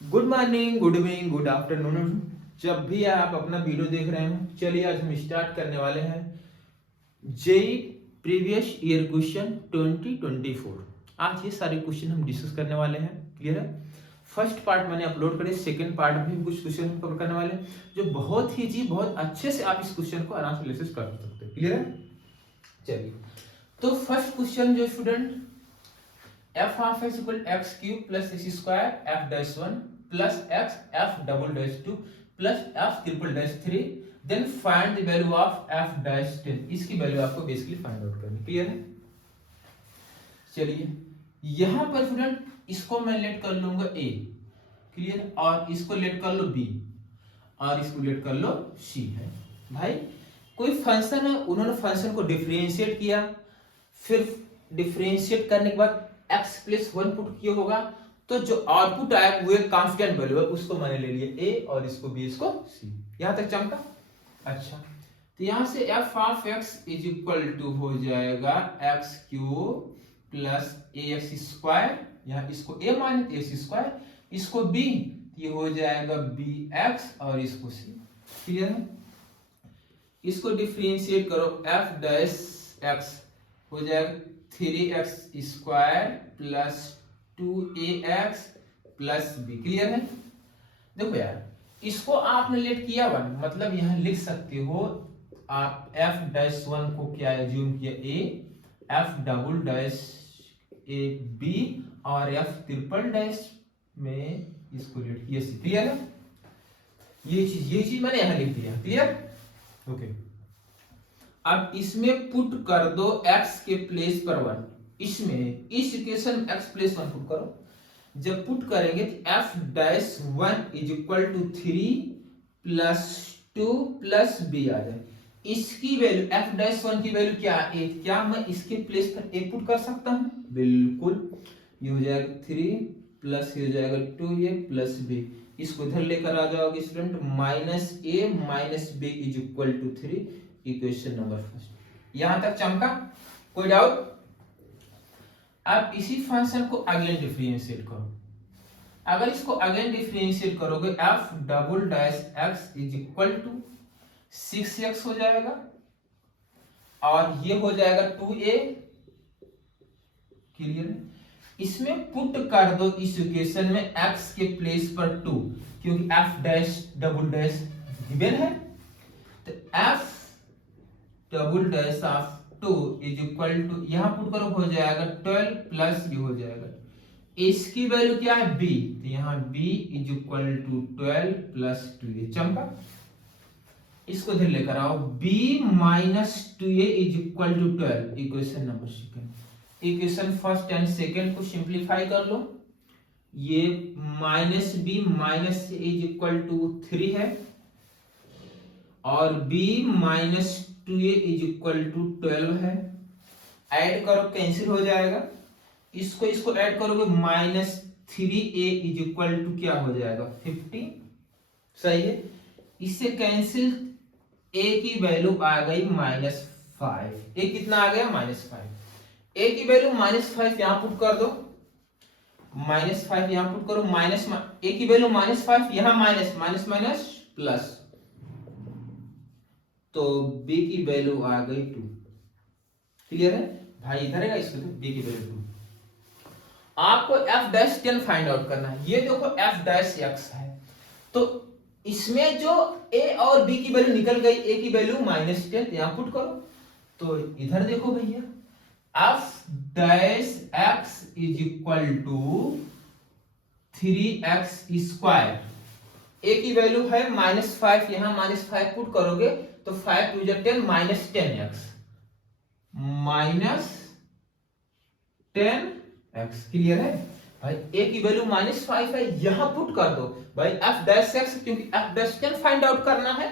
Good morning, good evening, good afternoon. जब भी आप अपना वीडियो देख रहे हो, चलिए आज हम स्टार्ट करने वाले हैं जेई प्रीवियस ईयर क्वेश्चन 2024। आज ये सारे क्वेश्चन हम डिस्कस करने वाले हैं। क्लियर है? फर्स्ट पार्ट मैंने अपलोड करे, सेकंड पार्ट में भी कुछ क्वेश्चन हम कवर करने वाले हैं जो बहुत ही जी बहुत अच्छे से आप इस क्वेश्चन को आराम से एनालिसिस कर सकते हो। क्लियर है? चलिए, तो फर्स्ट क्वेश्चन जो student f of x equal x cube plus x square f dash 1 plus x f double dash 2 plus f triple dash 3 then find the value of f dash 10। इसकी value आपको basically find out करनी। Clear है? चलिए, यहां पर student इसको मैं late कर लूंगा a। क्लियर? और इसको लेट कर लो b और इसको लेट कर लो c। है भाई, कोई फंक्शन है, उन्होंने फंक्शन को डिफरेंशिएट किया, फिर डिफरेंशिएट करने के बाद x प्लस 1 पुट किया होगा, तो जो आउटपुट आया वो एक कांस्टेंट वैल्यू है, उसको मैंने ले लिया a और इसको b, इसको c। यहां तक चमका? अच्छा, तो यहां से f of x is equal to हो जाएगा x cube plus ax square, यहां इसको a मान ax स्क्वायर, इसको b, ये हो जाएगा bx और इसको c। क्लियर है? इसको डिफरेंशिएट करो, f डैश x हो जाएगा 3x square plus 2ax plus b। Clear है? देखो यार, इसको आपने लेट किया 1, मतलब यहां लिख सकते हो आप f डैश 1 को क्या एज्यूम किया a, f double dash a b और f ट्रिपल डैश में इसको लेट किया c। क्लियर है? ये चीज मैंने यहां लिख दिया। क्लियर? ओके, अब इसमें पुट कर दो x के प्लेस पर 1। इसमें इस इक्वेशन में x प्लेस 1 पुट करो। जब पुट करेंगे तो f dash 1 is equal to 3 plus 2 plus b आ जाए। इसकी वैल्यू f डैश 1 की वैल्यू क्या है? क्या मैं इसके प्लेस पर a पुट कर सकता हूं? बिल्कुल। ये हो जाएगा 3 प्लस ये हो जाएगा 2a प्लस b। इसको इधर लेकर आ जाओगे student, minus a minus b is equal to 3। Equation number first. यहां तक चमका? कोई डाउट? अब इसी फंक्शन को अगेन डिफरेंशिएट करो। अगर इसको अगेन डिफरेंशिएट करोगे f double dash x is equal to 6x हो जाएगा और ये हो जाएगा 2a। क्लियर है? इसमें पुट कर दो इस इक्वेशन में x के प्लेस पर 2, क्योंकि f dash double dash given है, तो f double dash of 2 is equal to, यहां पुट करो हो जाएगा 12 प्लस ये हो जाएगा, इसकी वैल्यू क्या है b, तो यहां b is equal to 12 plus 2a। चमका? इसको इधर लेकर आओ, b minus 2a is equal to 12। Equation number second. Equation first and second को सिंपलीफाई कर लो। ये minus b minus is equal to 3 है और b minus 2a is equal to 12 है। ऐड करो, कैंसिल हो जाएगा। इसको ऐड करोगे, minus 3a is equal to क्या हो जाएगा 15। सही है? इससे कैंसिल a की वैल्यू आ गई -5। a कितना आ गया? -5। a की वैल्यू -5 यहां पुट कर दो, -5 यहां पुट करो, माइनस a की वैल्यू -5, यहां माइनस माइनस माइनस प्लस, तो b की वैल्यू आ गई 2। क्लियर है भाई? इधर है इसको, तो b की वैल्यू 2। आपको f डैश 10 फाइंड आउट करना है। ये देखो f डैश x है, तो इसमें जो a और b की वैल्यू निकल गई, a की वैल्यू -10 यहां पुट करो, तो इधर देखो भैया, f dash x is equal to 3x square. a की वैल्यू है -5, यहां -5 पुट करोगे तो 5 टू 10 -10x -10x। क्लियर है भाई? a की वैल्यू -5 है, यहां पुट कर दो भाई f डैश x, क्योंकि f डैश 10 फाइंड आउट करना है,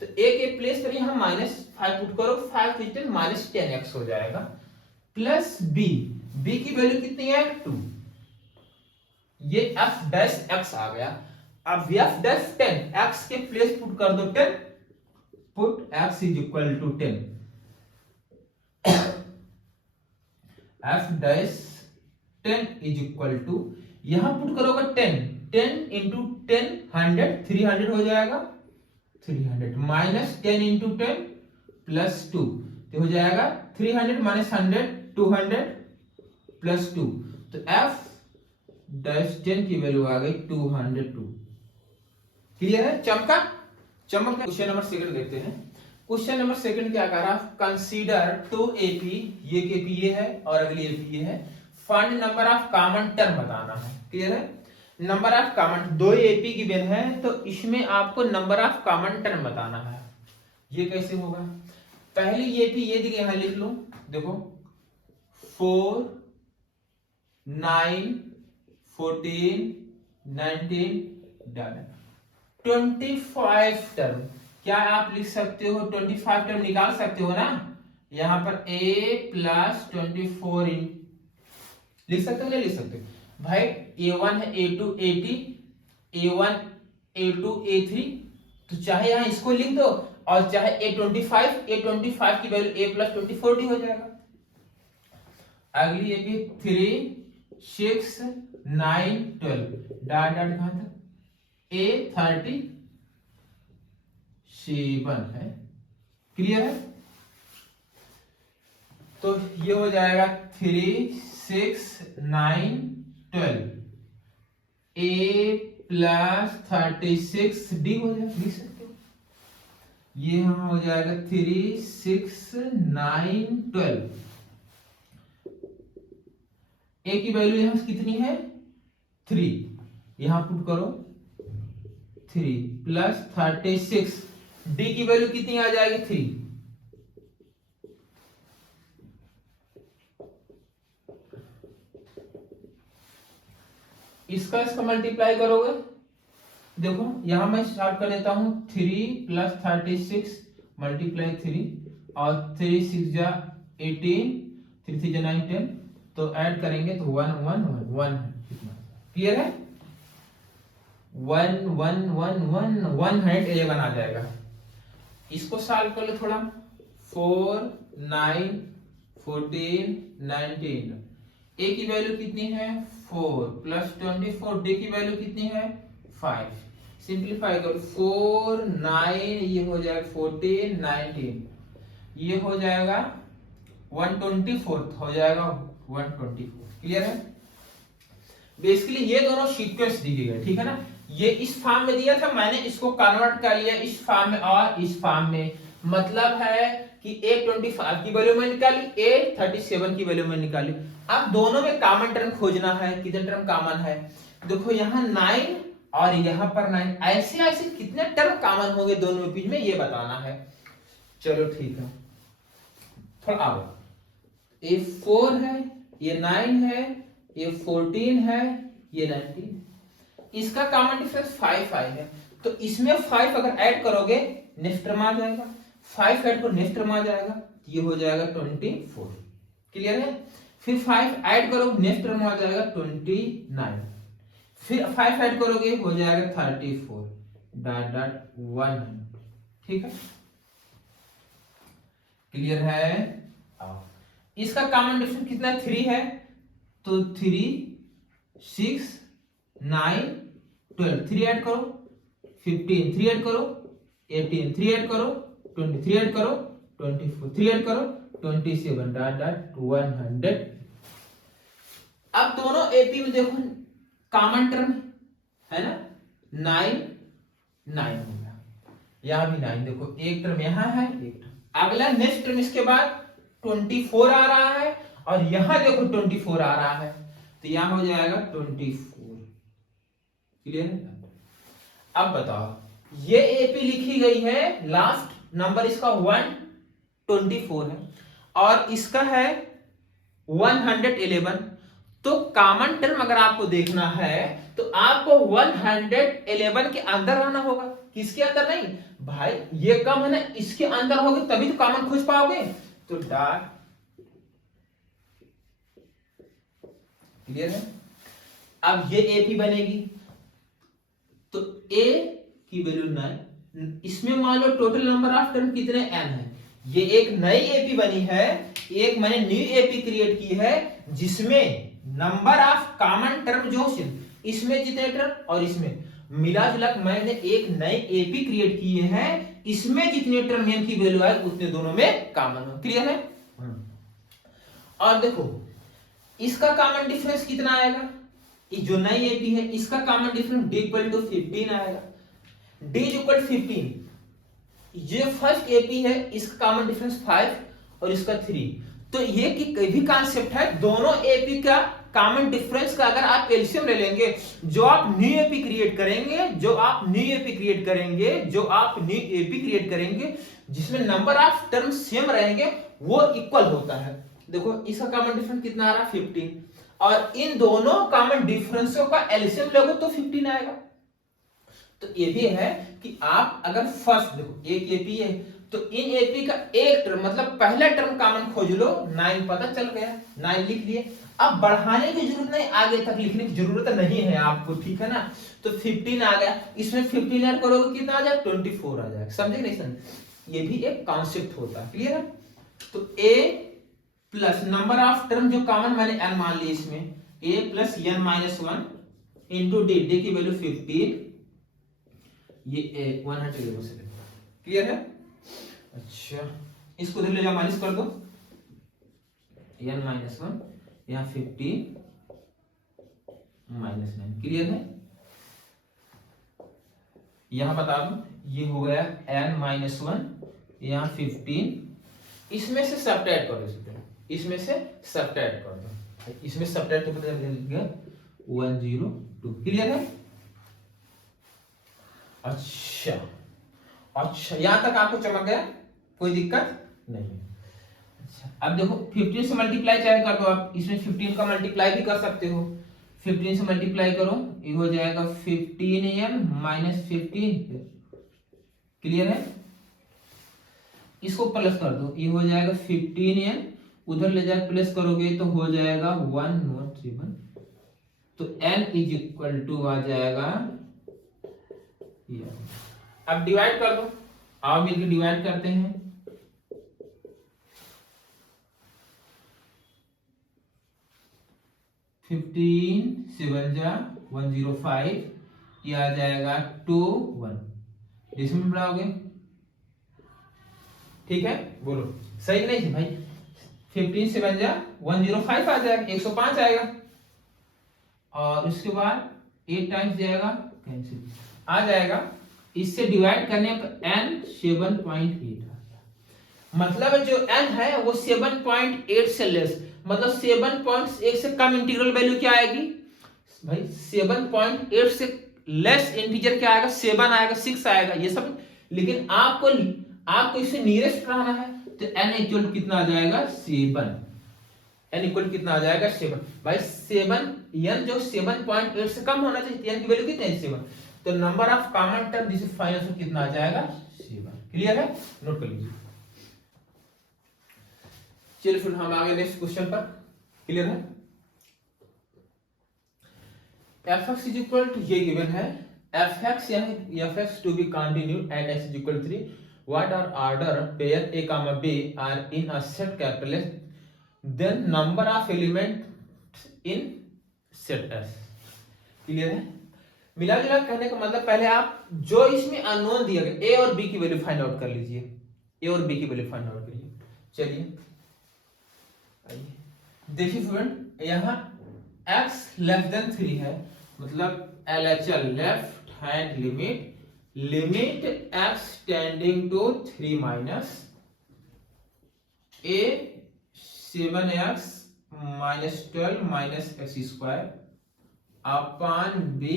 तो a के प्लेस पर यहां -5 पुट करो, 5 टू 10 -10x हो जाएगा, प्लस b। b की वैल्यू कितनी है? 2। ये f डैश x आ गया। अब f डैश 10, x के प्लेस पुट कर दो 10, put x is equal to 10। f dash 10 is equal to, यहां पुट करोगे 10, 10 इंटू 10 100, 300 हो जाएगा 300 माइनस 10 इंटू 10 प्लस 2 तो हो जाएगा 300 माइनस 100 200 प्लस 2 तो f डैश 10 की वैल्यू आ गई 202। क्लियर है? चमका चमक। क्वेश्चन नंबर सेकंड देखते हैं। क्वेश्चन नंबर सेकंड क्या कह रहा? कंसीडर 2 एपी, ये के पी ये है और अगली एपी ये है। Find number of common term बताना है। क्लियर है? Number of common, 2 AP given है तो इसमें आपको नंबर ऑफ कॉमन टर्म बताना है। ये कैसे होगा? पहली एपी ये दी यहां लिख लो, देखो 4 9 14 19 डन। 25 टर्म, क्या आप लिख सकते हो? 25 टर्म निकाल सकते हो ना? यहां पर a प्लस 24 लिख सकते हो, नहीं लिख सकते भाई? a1 है, a2 a3, a1 a2 a3, तो चाहे यहां इसको लिख दो और चाहे a25 की वैल्यू a प्लस 24 डी हो जाएगा। अगली ये भी 3 6 9 12 डाट डाट कहां तक? a37 है। क्लियर है? तो ये हो जाएगा 3 6 9 12 a प्लस 36 डी हो जाएगा, लिख सकते हो। ये हम हो जाएगा 3 6 9 12। a की वैल्यू यहां कितनी है? 3, यहां पुट करो 3 प्लस 36, डी की वैल्यू कितनी आ जाएगी? 3। इसका मल्टीप्लाई करोगे, देखो यहां मैं स्टार्ट कर देता हूं 3 प्लस 36 मल्टीप्लाई 3 और 3 6 जा 18 3 3 जा 9 10, तो ऐड करेंगे तो 1 1 1 1 है। क्लियर है? 1 1 1 1 111 आ जाएगा। इसको सॉल्व कर लो थोड़ा। 4 9 14 19, a की वैल्यू कितनी है? 4 प्लस 24, d की वैल्यू कितनी है? 5। सिंप्लीफाई करो, 4 9 ये हो जाएगा 14 19, ये हो जाएगा 124 हो जाएगा 124। क्लियर है? बेसिकली ये दोनों सीक्वेंस दिए गए, ठीक है ना? ये इस फॉर्म में दिया था, मैंने इसको कन्वर्ट कर लिया इस फॉर्म में और इस फॉर्म में। मतलब है कि a25 की वैल्यू में निकाली, a37 की वैल्यू में निकाली। अब दोनों में कॉमन टर्म खोजना है। कितने टर्म कॉमन है? देखो यहाँ 9 और यहाँ पर 9, ऐसे ऐसे कितने टर्म कॉमन होंगे दोनों के बीच में, ये बताना है। चलो ठीक है, थोड़ा आओ। ये 4 है, ये 9 है, ये 14 है, ये 19। इसका कॉमन डिफरेंस 5 है, तो इसमें 5 अगर ऐड करोगे नेक्स्ट टर्म आ जाएगा, 5 ऐड करो नेक्स्ट टर्म आ जाएगा, ये हो जाएगा 24। क्लियर है? फिर 5 ऐड करो नेक्स्ट टर्म आ जाएगा 29, फिर 5 ऐड करोगे हो जाएगा 34 डॉट डॉट 1। ठीक है? क्लियर है? इसका कॉमन डिफरेंस कितना है? 3 है, तो 3 6 9 12, 3 ऐड करो 15, 3 ऐड करो 18, 3 ऐड करो 20, 3 ऐड करो 24, 3 ऐड करो 27 डॉट डॉट 100। अब दोनों एपी में देखो कॉमन टर्म है ना, 9 9 हो गया, यहां भी 9, देखो एक टर्म यहां है, एक टर्म अगला नेक्स्ट टर्म इसके बाद 24 आ रहा है और यहां देखो 24 आ रहा है, तो यहां हो जाएगा 24। क्लियर है? अब बताओ, ये एपी लिखी गई है, लास्ट नंबर इसका 124 है और इसका है 111। तो कॉमन टर्म अगर आपको देखना है तो आपको 111 के अंदर आना होगा, किसके अंदर नहीं भाई, ये कम है ना, इसके अंदर होगे तभी तो कॉमन खोज पाओगे। तो डॉट। क्लियर है? अब ये एपी बनेगी, तो a की वैल्यू 9, इसमें मान लो टोटल नंबर ऑफ टर्म कितने n है। ये एक नई एपी बनी है, एक मैंने न्यू एपी क्रिएट की है जिसमें नंबर ऑफ कॉमन टर्म जो इसमें जितने टर्म और इसमें मिला जुला मैंने एक नए एपी क्रिएट किए हैं, इसमें जितने टर्म एन की वैल्यू आए उतने दोनों में कॉमन हो। क्लियर है? और देखो इसका कॉमन डिफरेंस कितना आएगा, जो नई एपी है इसका common difference d equal to 15 आएगा। d इक्वल 15, ये फर्स्ट एपी है इसका कॉमन डिफरेंस 5 और इसका 3। तो ये कि भी कॉन्सेप्ट है, दोनों एपी का कॉमन डिफरेंस का अगर आप एलसीएम ले लेंगे, जो आप न्यू एपी क्रिएट करेंगे जिसमें नंबर ऑफ टर्म सेम रहेंगे वो इक्वल होता है। देखो इसका कॉमन डिफरेंस कितना आ रहा है 15, और इन दोनों कॉमन डिफरेंसों का एलसीएम लोगे तो 15 आएगा। तो ये भी है कि आप अगर फर्स्ट देखो एक एपी है तो इन एपी का एक टर्म मतलब पहला टर्म कॉमन खोज लो, 9 पता चल गया, 9 लिख लिए। अब बढ़ाने की जरूरत नहीं, आगे तक लिखने की जरूरत नहीं है आपको, ठीक है ना। तो 15 आ गया, इसमें 15 ऐड करोगे कितना आ जाएगा 24 आ जाएगा। समझे नहीं समझे? ये भी एक कॉन्सेप्ट होता है। क्लियर है? तो a plus number of term जो कॉमन मैंने n मान ली, इसमें a plus n minus 1 into D, D की वैल्यू 15, ये 100 से। क्लियर है? अच्छा इसको इधर ले जाओ, माइनस कर दो, n माइनस 1 यहाँ 15 माइनस 9। क्लियर है? यहां बता दो ये हो गया n माइनस 1 यहाँ 15, इसमें से सब्ट्रैक्ट कर दो, इसमें से सब्ट्रैक्ट कर दो, इसमें सब्ट्रैक्ट तो पता चल गया 102। क्लियर है? अच्छा अच्छा यहां तक आपको चमक गया, कोई दिक्कत नहीं है। अच्छा अब देखो 15 से मल्टीप्लाई चाहे कर दो आप, इसमें 15 का मल्टीप्लाई भी कर सकते हो। 15 से मल्टीप्लाई करो, ये हो जाएगा 15n माइनस 15। क्लियर है? इसको प्लस कर दो, ये हो जाएगा 15n, उधर ले जाकर प्लस करोगे तो हो जाएगा 107। तो n इज इक्वल टू आ जाएगा, अब डिवाइड कर दो, आओ मिलकर डिवाइड करते हैं। 15 7 जा 105, ये आ जाएगा 2 1, जिसमें बढ़ाओगे। ठीक है? बोलो सही नहीं भाई? 15 7 जा 105 आ जाएगा, 105 आएगा, और उसके बाद 8 टाइम्स जाएगा कैंसिल आ जाएगा। इससे डिवाइड करने पर n 7.8 मतलब जो n है वो 7.8 से लेस, मतलब 7.8 से कम इंटीग्रल वैल्यू क्या आएगी भाई? 7.8 से लेस इंटीजर क्या आएगा? 7 आएगा, 6 आएगा, ये सब। लेकिन आपको इससे नियरेस्ट रहना है, तो n इक्वल कितना आ जाएगा 7। n इक्वल कितना आ जाएगा 7 भाई। 7 n जो 7.8 से कम होना चाहिए, n की वैल्यू कितनी है 7। तो नंबर ऑफ कॉमन टर्म जिसे फाइनल में कितना आ जाएगा 7। क्लियर है? नोट कर लीजिए। चलिए फिर हम आगे नेक्स्ट क्वेश्चन पर। क्लियर है? fx इज इक्वल टू, ये गिवन है fx यानी fx to be continued at x is equal 3 what are order pair a comma b are in a set capital S, then number of elements in set S। Clear है? मिला जुला कहने का मतलब पहले आप जो इसमें अननोन दिया गया a और b की वैल्यू फाइंड आउट कर लीजिए, a और b की वैल्यू फाइंड आउट करिए। चलिए देखिए स्टूडेंट, यहाँ x लेस देन 3 है, मतलब LHL left hand limit x tending to 3 minus a 7x minus 12 minus x square upon b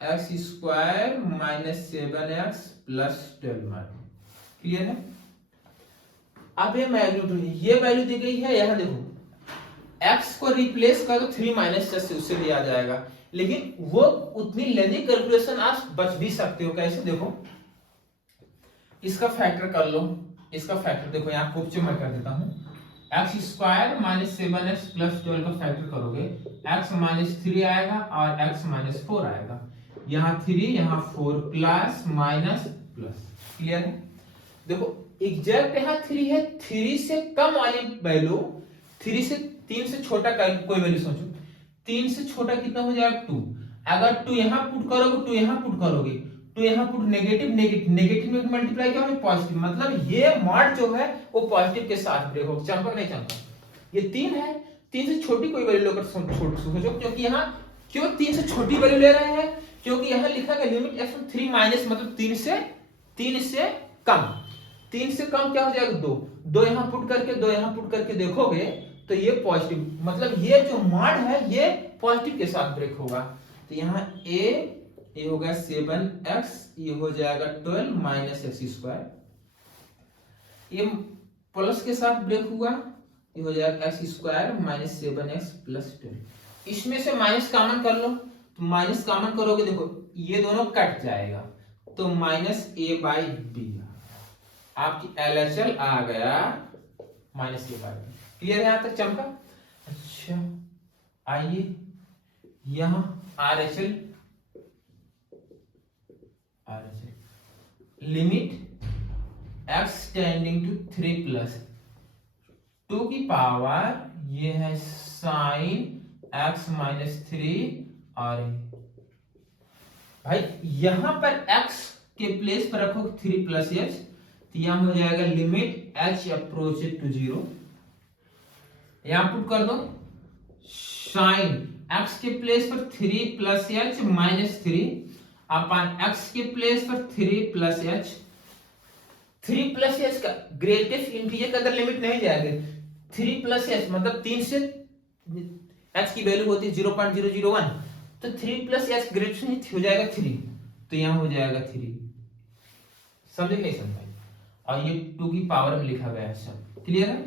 x square minus 7x plus 12। Clear है? अब ये मैग्नीट्यूड, ये वैल्यू दी गई है, यहां देखो x को रिप्लेस कर दो 3 माइनस से, उससे दिया जाएगा। लेकिन वो उतनी लेंदी कैलकुलेशन आप बच भी सकते हो। कैसे? देखो इसका फैक्टर कर लो, इसका फैक्टर देखो यहाँ खूब मैं कर देता हूँ। x square minus 7x plus 12 का फैक्टर करोगे, x माइनस 3 आएगा और x माइनस 4 आएगा, यहाँ 3 यहाँ 4 प्लस माइनस प्लस। क्लियर है? देखो एग्जैक्ट यहाँ 3 है, 3 से कम वाली वैल्यू, 3 से 3 से छोटा कोई वैल्यू सोचो, 3 से छोटा कितना हो जाएगा 2। अगर 2 यहाँ पुट करोगे, 2 यहाँ पुट करोगे, 2 यहाँ पुट नेगेटिव नेगेटिव नेगेटिव में मल्टीप्लाई क्या होगा पॉजिटिव, मतलब ये मॉड जो है वो पॉजिटिव के साथ ब्रेक होगा। चंपक नहीं चंपक, ये 3 है, 3 से छोटी कोई वैल्यू लेकर सोचो, क्योंकि यहाँ क्यों 3 से छोटी वैल्यू ले रहे हैं, क्योंकि यहाँ लिखा है लिमिट x 3 माइनस मतलब 3 से कम, 3 से कम क्या हो जाएगा 2, 2 यहाँ पुट करके 2 यहाँ पुट करके देखोगे तो ये पॉजिटिव, मतलब ये जो मॉड है ये पॉजिटिव के साथ ब्रेक होगा। तो यहाँ ये हो गया 7x, ये हो जाएगा 12 माइनस एक्स स्क्वायर, ये प्लस के साथ ब्रेक हुआ, ये हो जाएगा x square minus 7x plus 12। इसमें से माइनस कॉमन कर लो, तो माइनस कॉमन करोगे देखो ये दोनों कट जाएगा, तो माइनस a बाई बी, आपकी LHL आ गया minus a by B. Clear है यहां तक चमका? अच्छा आइए यहां RHL limit x tending to 3 plus 2 की पावर ये है साइन x माइनस 3 और भाई यहां पर x के प्लेस पर रखो 3 प्लस h, तो यहां हो जाएगा लिमिट h अप्रोच टू 0, यहां पुट कर दो साइन x के प्लेस पर 3 प्लस h माइनस 3 अपन x के प्लेस पर 3 प्लस h, 3 प्लस h का ग्रेटेस्ट इंटीजर के अंदर लिमिट नहीं जाएगी, 3 प्लस h मतलब 3 से h की वैल्यू होती है 0.001, तो 3 प्लस h ग्रेटेस्ट हो जाएगा 3, तो यहां हो जाएगा 3, समझे नहीं समझे? और ये 2 की पावर में लिखा गया है सब। क्लियर है?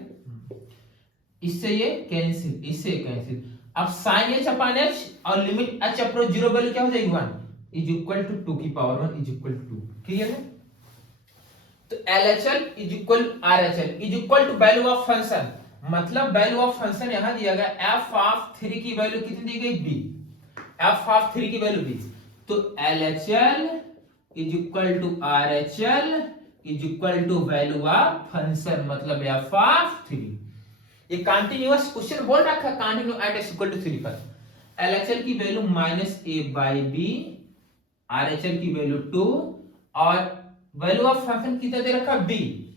इससे ये कैंसिल, इससे कैंसिल, अब साइन h अपॉन h और लिमिट h अप्रोच 0 वैल्यू क्या हो जाएगी 1 इज इक्वल टू 2 की power 1 is equal to 2। Clear है? तो LHL is equal RHL is equal to value of function, मतलब वैल्यू ऑफ फंक्शन यहां दिया गया f ऑफ 3 की वैल्यू कितनी दी गई b, f ऑफ 3 की वैल्यू b, तो LHL is equal to RHL is equal to value of function, मतलब f ऑफ 3। ये कंटीन्यूअस क्वेश्चन बोल रखा है continue at x equal to 3 पर। LHL की value minus a by B, RHL की वैल्यू 2 और वैल्यू ऑफ फंक्शन कितना दे रखा b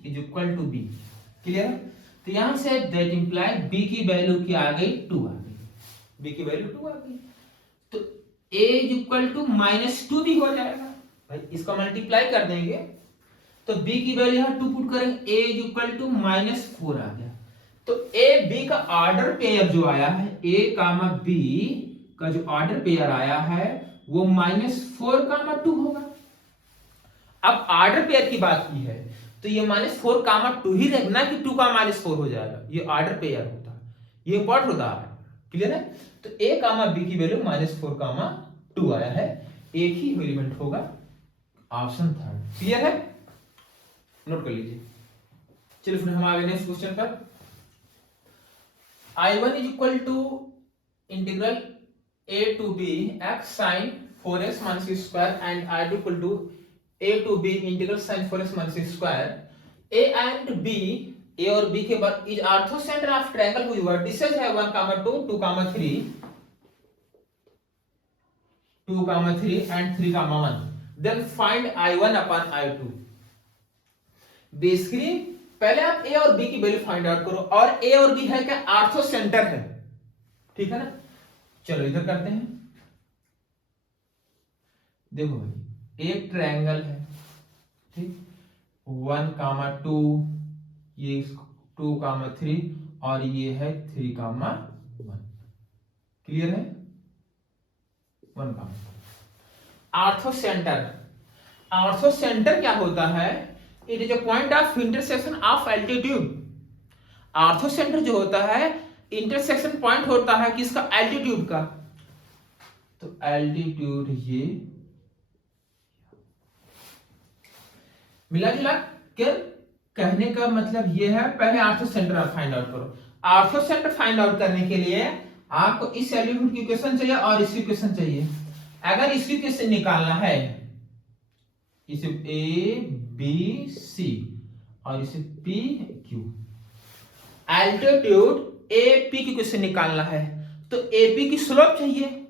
is equal to b। Clear है? तो यहां से दैट इंप्लाई b की वैल्यू क्या आ गई 2 आ गई, b की वैल्यू 2 आ गई, तो a is equal to minus 2 भी हो जाएगा भाई, इसका मल्टीप्लाई कर देंगे तो b की वैल्यू यहां 2 पुट करेंगे, a is equal to minus 4 आ गया, तो a b का ऑर्डर पेयर जो आया है a कामा b का जो ऑर्डर पेयर आया है वो -4, 2 होगा। अब ऑर्डर पेयर की बात की है तो ये -4, 2 ही रहना कि 2 का -4 हो जाएगा, ये ऑर्डर पेयर होता है, ये इंपॉर्टेंट होता है। क्लियर है? तो a कामा b की वैल्यू -4, 2 आया है, एक ही एलिमेंट होगा, ऑप्शन थर्ड। क्लियर है? नोट कर लीजिए। चलिए फिर हम आगे नेक्स्ट क्वेश्चन पर। I1 is equal to integral a to b x sin 4x minus square and I2 equal to a to b integral sin 4x minus square। a and b, a और b के बाद is orthocentre of triangle whose vertices है 1, 2, 2, 3, 2, 3 and 3, 1। Then find I1 upon I2। Basically पहले आप a और b की value find out करो, और a और b है क्या ऑर्थोसेंटर है, ठीक है ना? चलो इधर करते हैं। देखो भाई एक ट्रायंगल है, ठीक, 1, 2, ये 2, 3 और ये है 3, 1। क्लियर है? 1, ऑर्थोसेंटर, ऑर्थोसेंटर क्या होता है? It is a point of intersection of altitude. Orthocentre जो होता है इंटरसेक्शन पॉइंट होता है किसका? एल्टीट्यूड का। तो एल्टीट्यूड ये मिला जुला क्या कहने का मतलब ये है, पहले ऑर्थोसेंटर फाइंड आउट करो। ऑर्थोसेंटर फाइंड आउट करने के लिए आपको इस एल्टीट्यूड की इक्वेशन चाहिए और इसकी इक्वेशन चाहिए। अगर इसकी इक्वेशन निकालना है, इसे ए बी सी और इसे पी क्यू, एल्टीट्यूड एपी की क्वेश्चन निकालना है तो एपी की स्लोप चाहिए,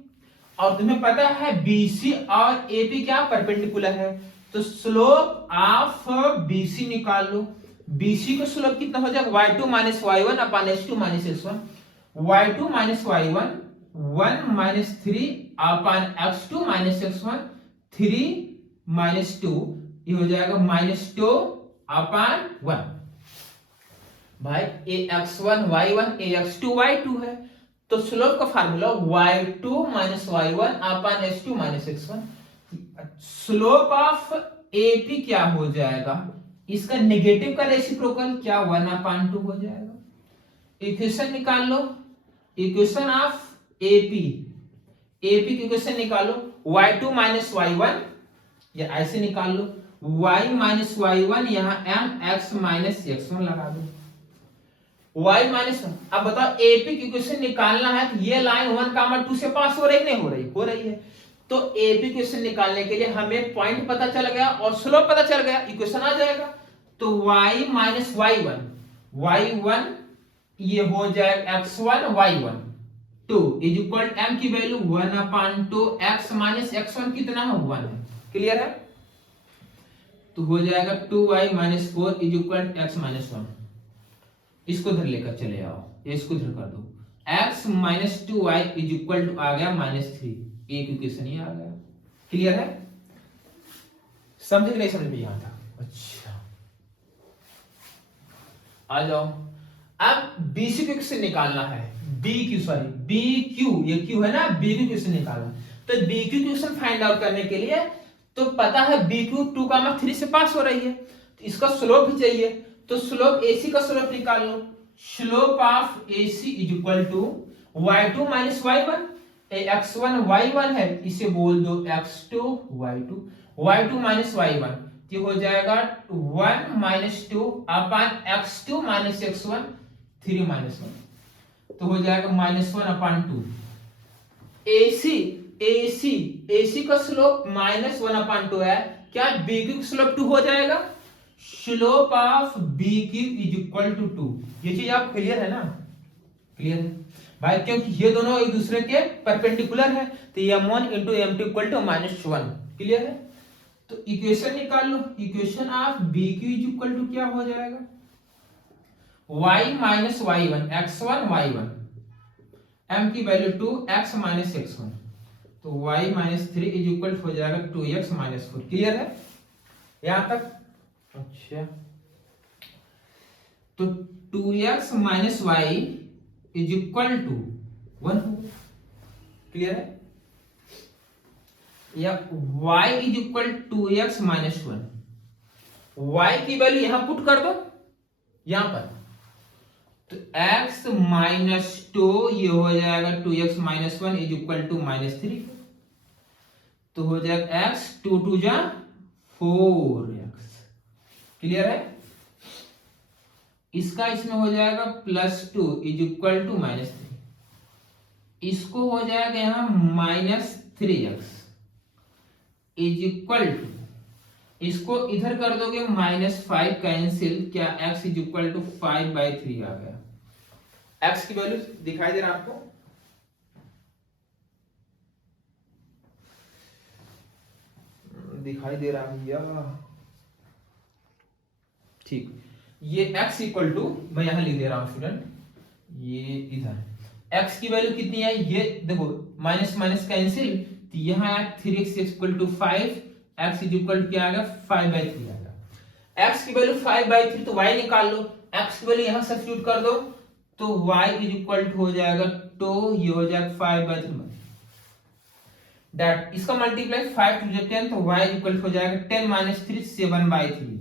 और तुम्हें पता है बीसी और एपी क्या परपेंडिकुलर है, तो स्लोप ऑफ बीसी निकाल लो। बीसी का स्लोप कितना हो जाएगा, y2 minus y1 upon h2 minus x1, y2 minus y1 1 minus 3 upon x2 minus x1 3 minus 2, ये हो जाएगा माइनस 2 अपॉन 1। भाई ax1 y1 ax2 y2 है, तो स्लोप का formula y2 minus y1 upon h2 minus x1। Slope of AP क्या हो जाएगा, इसका नेगेटिव का रेसिप्रोकल क्या 1/2 हो जाएगा। इक्वेशन निकाल लो, इक्वेशन ऑफ AP, AP की इक्वेशन निकालो y2 माइनस y1, या ऐसे निकाल लो y माइनस y1, यहां mx माइनस x1 लगा दो, y माइनस। अब बताओ AP की इक्वेशन निकालना है तो ये लाइन 1, 2 से पास हो रही नहीं हो रही, हो रही है, तो AP क्वेश्चन निकालने के लिए हमें पॉइंट पता चल गया और स्लोप पता चल गया, इक्वेशन आ जाएगा। तो y माइनस y1, y1 ये हो जाएगा x1 y1 2 is equal m की वैल्यू 1/2 x माइनस x1 कितना है 1 है, क्लियर है। तो हो जाएगा 2y minus 4 is equal x minus 1, इसको इधर लेकर चले आओ, इसको इधर कर दो, x minus 2y is equal to आ गया -3, एक इक्वेशन ही आ गया, क्लियर है। समझे नहीं समझ में यहां था, अच्छा आ जाओ। अब BC को क्वेश्चन निकालना है, BQ सॉरी BQ, ये Q है ना, BQ क्वेश्चन निकालना, तो BQ क्वेश्चन फाइंड आउट करने के लिए तो पता है BQ 2,3 से पास हो रही है, तो इसका स्लोप भी चाहिए, तो स्लोप AC का स्लोप निकाल लो, slope of AC is equal to y2 minus y1, x1 y1 है, इसे बोल दो x2 y2, y2 minus y1 ये हो जाएगा 1 minus 2 upon x2 minus x1 3 minus 1, तो हो जाएगा -1/2। AC का स्लोप -1/2 है, क्या BQ का स्लोप 2 हो जाएगा, slope of BQ is equal to 2, ये चीज आप क्लियर है ना, क्लियर है भाई, क्योंकि ये दोनों एक दूसरे के परपेंडिकुलर है, तो m1 into m2 equal to -1, clear है। तो इक्वेशन निकाल लो, equation of BQ is equal to क्या हो जाएगा, y minus y1 x1 y1 m की वैल्यू 2 x माइनस x1, तो y माइनस 3 इज इक्वल हो जाएगा 2x माइनस 4, क्लियर है यहां तक। अच्छा तो 2x minus y is equal to 1, clear है, या y is equal 2x minus 1, y की वैल्यू यहां पुट कर दो यहां पर, तो x माइनस 2 ये हो जाएगा 2x minus 1 is equal to -3, तो हो जाएगा x 2 2 जा 4x, क्लियर है। इसका इसमें हो जाएगा +2 इज इक्वल टू -3, इसको हो जाएगा यहां -3x इज इक्वल टू, इसको इधर कर दोगे -5 कैंसिल, क्या x इज इक्वल टू 5/3 आ गया। x की वैल्यू दिखाई दे रहा आपको, दिखाई दे रहा भैया, ठीक, ये x इक्वल टू, मैं यहां लिख दे रहा हूं स्टूडेंट, ये इधर x की वैल्यू कितनी है, ये देखो माइनस माइनस कैंसिल, तो यहां 3x equal to 5, x is equal to क्या आएगा 5/3 आएगा। x की वैल्यू 5/3, तो y निकाल लो, x की वैल्यू यहां सब्स्टिट्यूट कर दो, तो y इज इक्वल टू हो जाएगा 2, ये हो जाएगा 5/3 दैट, इसका मल्टीप्लाई 5 टू 10, तो y इक्वल हो जाएगा 10 माइनस 3 7/3।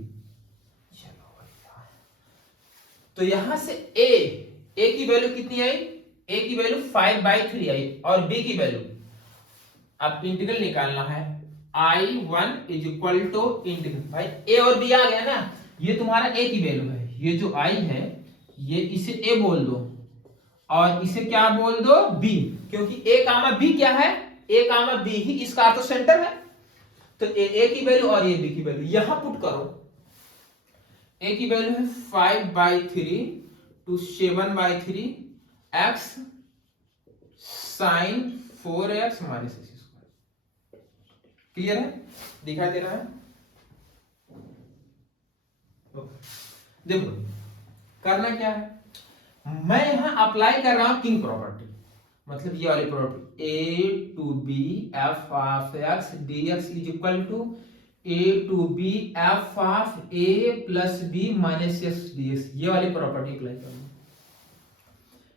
तो यहां से a की वैल्यू कितनी आई, a की वैल्यू 5/3 आई, और b की वैल्यू अब इंटीग्रल निकालना है, I1 is equal to integral, भाई a और b आ गया ना, ये तुम्हारा a की वैल्यू है, ये जो I है ये इसे a बोल दो और इसे क्या बोल दो b, क्योंकि a कामा b क्या है, a कामा b ही इसका तो सेंटर है, तो a की वैल्यू और ये b की वैल्यू यहां पुट करो, a की वैल्यू है 5/3 to 7/3 X sine 4x minus X square. Clear है, दिखाई दे रहा है? देखो करना क्या है, मैं यहां अप्लाई कर रहा हूं किंग प्रॉपर्टी, मतलब ये वाली property A to B F of X D X is equal to A to B F of A plus B minus X D X, ये वाली प्रॉपर्टी अप्लाई करना।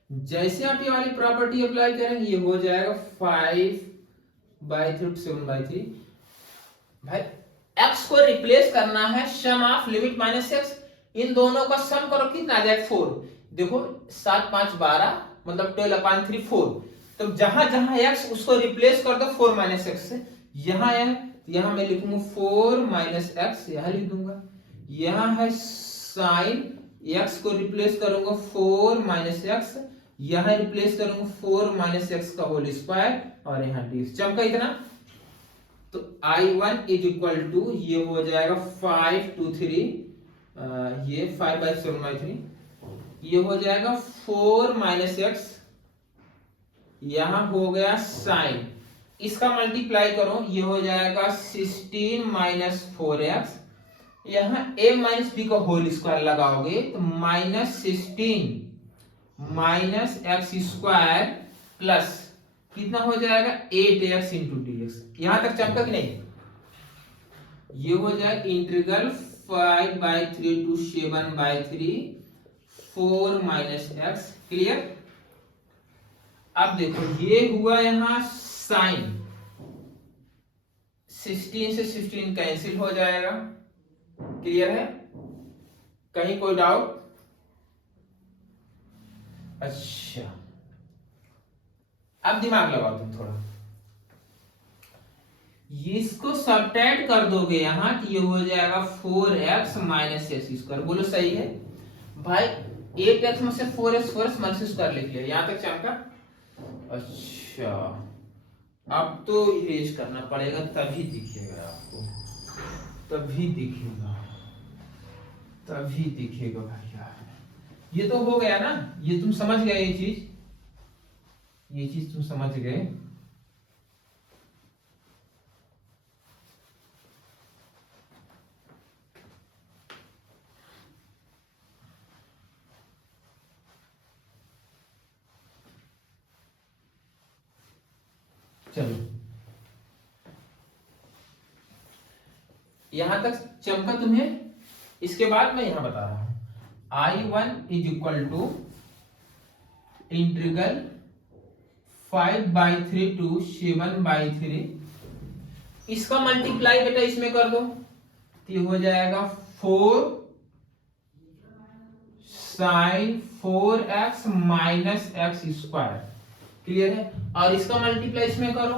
जैसे आप ये वाली प्रॉपर्टी अप्लाई करेंगे ये हो जाएगा 5/3 7/3। भाई x को रिप्लेस करना है सम ऑफ लिमिट माइनस एक्स, इन दोनों का सम करो कितना आ जाएगा 4। देखो 7 5 12 मतलब 12/3 4। तो जहां जहां x उसको रिप्लेस कर दो 4 माइनस एक्स से। यहां है यहां मैं लिखूंगा 4 माइनस एक्स, यहां लिख दूंगा। यहां है साइन x को रिप्लेस करूंगा 4 माइनस एक्स, यहां रिप्लेस करूंगा 4 माइनस एक्स का होल स्क्वायर और यहां डी चमका इतना। तो I1 इज इक्वल टू ये हो जाएगा 5 2 3 ये 5/7/3, ये हो जाएगा 4 माइनस एक्स, यहां हो गया साइन, इसका मल्टीप्लाई करो ये हो जाएगा 16 माइनस 4x, यहां a माइनस बी का होल स्क्वायर लगाओगे तो minus 16 minus X square plus कितना हो जाएगा 8x इंटू डी एक्स। यहां तक चमका कि नहीं? ये हो जाएगा integral 5/3 to 7/3 4 minus X. Clear? अब देखो ये हुआ यहां साइन, 16 से 16 कैंसिल हो जाएगा। क्लियर है? कहीं कोई डाउट? अच्छा अब दिमाग लगाओ तुम थोड़ा, इसको सब्ट्रैक्ट कर दोगे यहां कि ये हो जाएगा 4x माइनस एक्स स्क्वायर। बोलो सही है? भाई 8x में से 4x माइनस स्क्वायर लिख लिया, यहां तक चमका? अच्छा अब तो इरेज करना पड़ेगा तभी दिखेगा आपको, तभी दिखेगा, तभी दिखेगा भैया। ये तो हो गया ना, ये तुम समझ गए, ये चीज तुम समझ गए। चलो यहां तक चमका तुम्हें? इसके बाद मैं यहां बता रहा हूं I1 is equal to integral 5/3 to 7/3, इसका मल्टीप्लाई बेटा इसमें कर दो तो ये हो जाएगा 4 sine 4x minus X square. Clear है? और इसका मल्टीप्लाई इसमें करो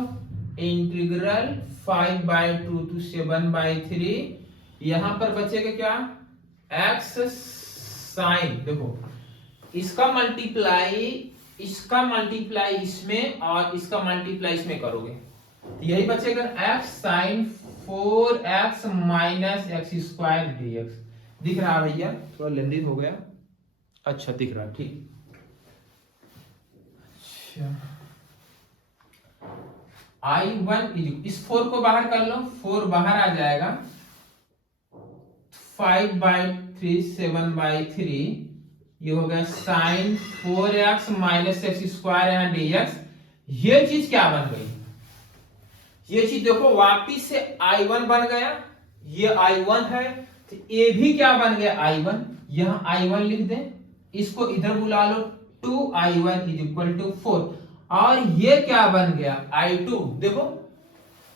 इंटीग्रल 5/2 टू 7/3, यहां पर बचेगा क्या x साइन, देखो इसका मल्टीप्लाई इसमें और इसका मल्टीप्लाई इसमें करोगे तो यही बचेगा x sine 4x minus X square dx। दिख रहा है भैया? थोड़ा लेंदी हो गया, अच्छा दिख रहा, ठीक। अच्छा I1 इस 4 को बाहर कर लो, 4 बाहर आ जाएगा, 5/3 7/3, ये हो गया sine 4x minus X square यहाँ dx। ये चीज क्या बन गई? ये चीज देखो वापिस से I1 बन गया, ये I1 है तो ये भी क्या बन गया I1, यहाँ I1 लिख दे, इसको इधर बुला लो 2I1 इज इक्वल टू 4, और ये क्या बन गया I2। देखो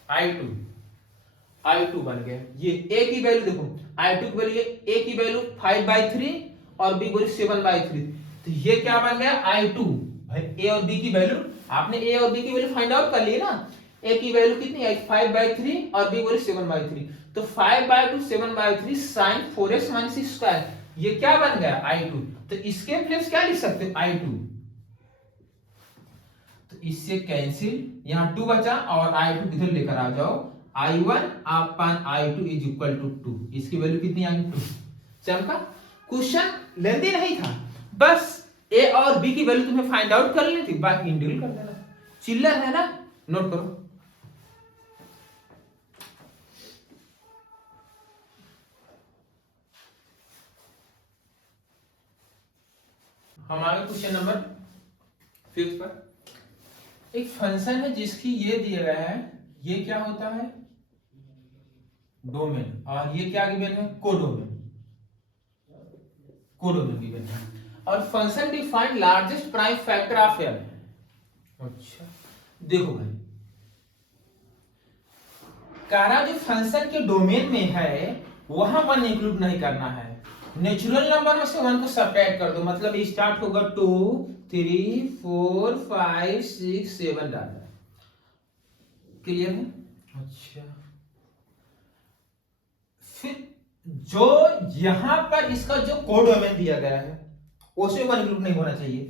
I2 बन गया, ये a की वैल्यू देखो I2 की वैल्यू, a की वैल्यू 5/3 और b बोली 7/3, तो ये क्या बन गया I2। भाई a और b की वैल्यू आपने a और b की वैल्यू फाइंड आउट कर ली ना, a की वैल्यू कितनी है 5/3 और b बोली 7/3, तो 5/2 7/3 साइन 4x माइनस स्क्वायर, ये क्या बन गया I2। तो इसके प्लेस क्या लिख सकते हो I2, तो इससे कैंसिल, यहाँ 2 बचा और I2 किधर लेकर आ जाओ, I1 upon I2 is equal to 2, इसकी वैल्यू कितनी आ गई 2। चमका? क्वेश्चन लेंदी नहीं था, बस ए और बी की वैल्यू तुम्हें फाइंड आउट कर लेती, बाकी इंटीग्रल कर देना। चिल्लर है ना, नोट करो। हम आगे क्वेश्चन नंबर 5 पर। एक फंक्शन है जिसकी ये दिया गया है, ये क्या होता है, डोमेन, और ये क्या गिवन है, कोडोमेन। कोडोमेन गिवन है, और function defined largest prime factor of L. अच्छा देखो भाई, कह रहा जो फंक्शन के डोमेन में है वहां 1 इंक्लूड नहीं करना है। नेचुरल नंबर में से 1 को सब्ट्रैक्ट कर दो, मतलब स्टार्ट होगा 2 3 4 5 6 7 डालना। क्लियर है? अच्छा, फिर जो यहां पर इसका जो कोडोमेन दिया गया है उसमें 1 इंक्लूड नहीं होना चाहिए।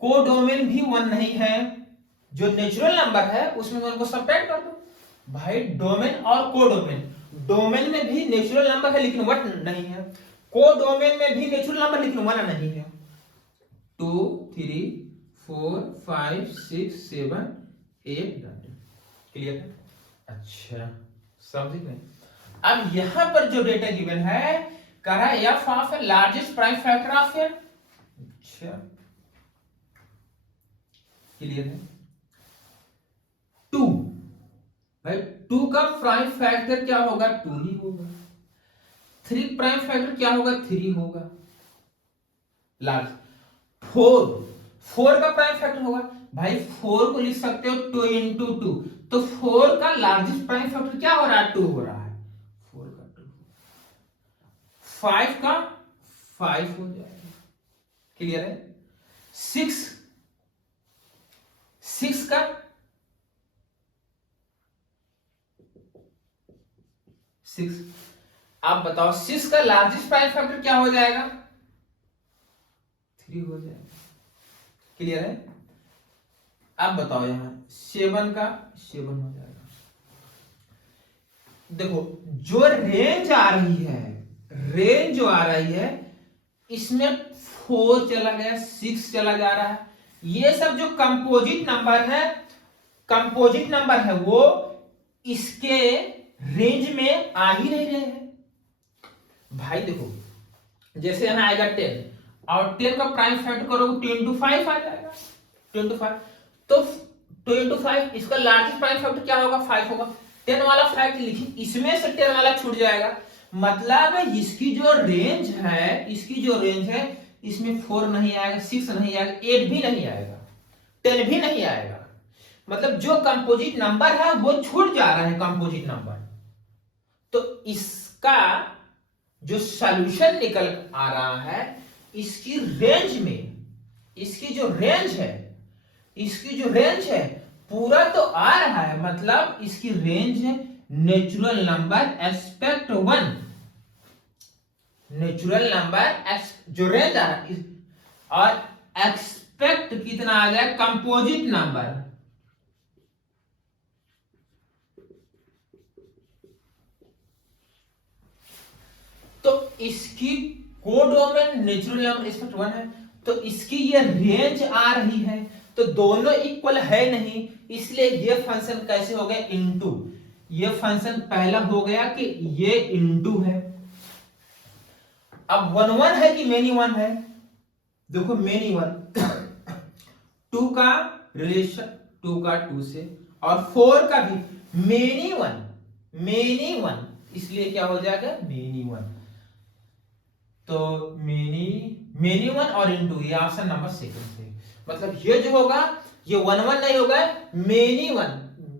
कोडोमेन भी 1 नहीं है, जो नेचुरल नंबर है उसमें 1 को सब्ट्रैक्ट कर दो। भाई डोमेन और कोडोमेन, डोमेन में भी नेचुरल नंबर है लेकिन 1 नहीं है, कोडोमेन में भी नेचुरल नंबर लेकिन 1 नहीं है। 2 3 4 5 6 7 8 क्लियर है? अच्छा समझ गए? अब यहां पर जो डेटा गिवन है कह रहा है F of largest prime factor of N. अच्छा क्लियर है? 2 भाई 2 का प्राइम फैक्टर क्या होगा, 2 ही होगा। 3 प्राइम फैक्टर क्या होगा, 3 होगा। लार्ज 4 का प्राइम फैक्टर होगा, भाई 4 को लिख सकते हो 2 into 2, तो 4 का लार्जेस्ट प्राइम फैक्टर क्या हो रहा है, 2 हो रहा है। 4 का 2, 5 का 5 हो जाएगा। क्लियर है? 6 का 6, आप बताओ 6 का लार्जेस्ट प्राइम फैक्टर क्या हो जाएगा, 3 हो जाएगा। क्लियर है? अब बताओ यहां 7 का 7 हो जाएगा। देखो जो रेंज आ रही है, रेंज जो आ रही है इसमें 4 चला गया, 6 चला जा रहा है। ये सब जो कंपोजिट नंबर है, कंपोजिट नंबर है वो इसके रेंज में आ ही नहीं रहे हैं। भाई देखो जैसे यहां आएगा 10 और 10 का प्राइम फैक्टर करोगे 2 into 5 आ जाएगा, 2 into 5, तो 2 into 5 इसका लार्जेस्ट प्राइम फैक्टर क्या होगा, 5 होगा। 10 वाला फैक्ट लिखी, इसमें से 10 वाला छूट जाएगा, मतलब इसकी जो रेंज है, इसकी जो रेंज है इसमें 4 नहीं आएगा, 6 नहीं आएगा, 8 भी नहीं आएगा, 10 भी नहीं आएगा। मतलब जो कंपोजिट नंबर है वो छूट जा रहा है कंपोजिट नंबर। तो इसका जो सॉल्यूशन निकल आ रहा है इसकी रेंज में, इसकी जो रेंज है, इसकी जो रेंज है पूरा तो आ रहा है, मतलब इसकी रेंज है natural number aspect 1, natural number जो रेंज आ रहा है, और एक्सपेक्ट कितना आ जाए, कंपोजिट नंबर। तो इसकी कोडोमेन नेचुरल नंबर एस्पेक्ट 1 है, तो इसकी ये रेंज आ रही है, तो दोनों इक्वल है नहीं, इसलिए ये फंक्शन कैसे हो गया, इनटू। ये फंक्शन पहला हो गया कि ये इनटू है। अब 1 1 है कि मेनी 1 है, देखो मेनी 1 2 का रिलेशन 2 का 2 से, और 4 का भी मेनी 1, मेनी 1, इसलिए क्या हो जाएगा, मेनी 1। तो मेनी 1 और इनटू, ये ऑप्शन नंबर सेकंड से, मतलब ये जो होगा ये 1 1 नहीं होगा, मेनी 1,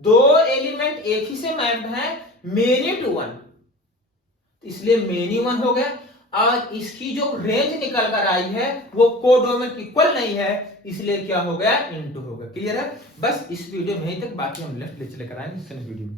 दो एलिमेंट एक ही से मैप्ड है, मेनी टू 1, इसलिए मेनी 1 हो गया। और इसकी जो रेंज निकल कर आई है वो कोडोमेन इक्वल नहीं है, इसलिए क्या हो गया, इनटू हो गया। क्लियर है? बस इस वीडियो में यहीं तक, बाकी हम नेक्स्ट लेक्चर लेकर आएंगे नेक्स्ट वीडियो में।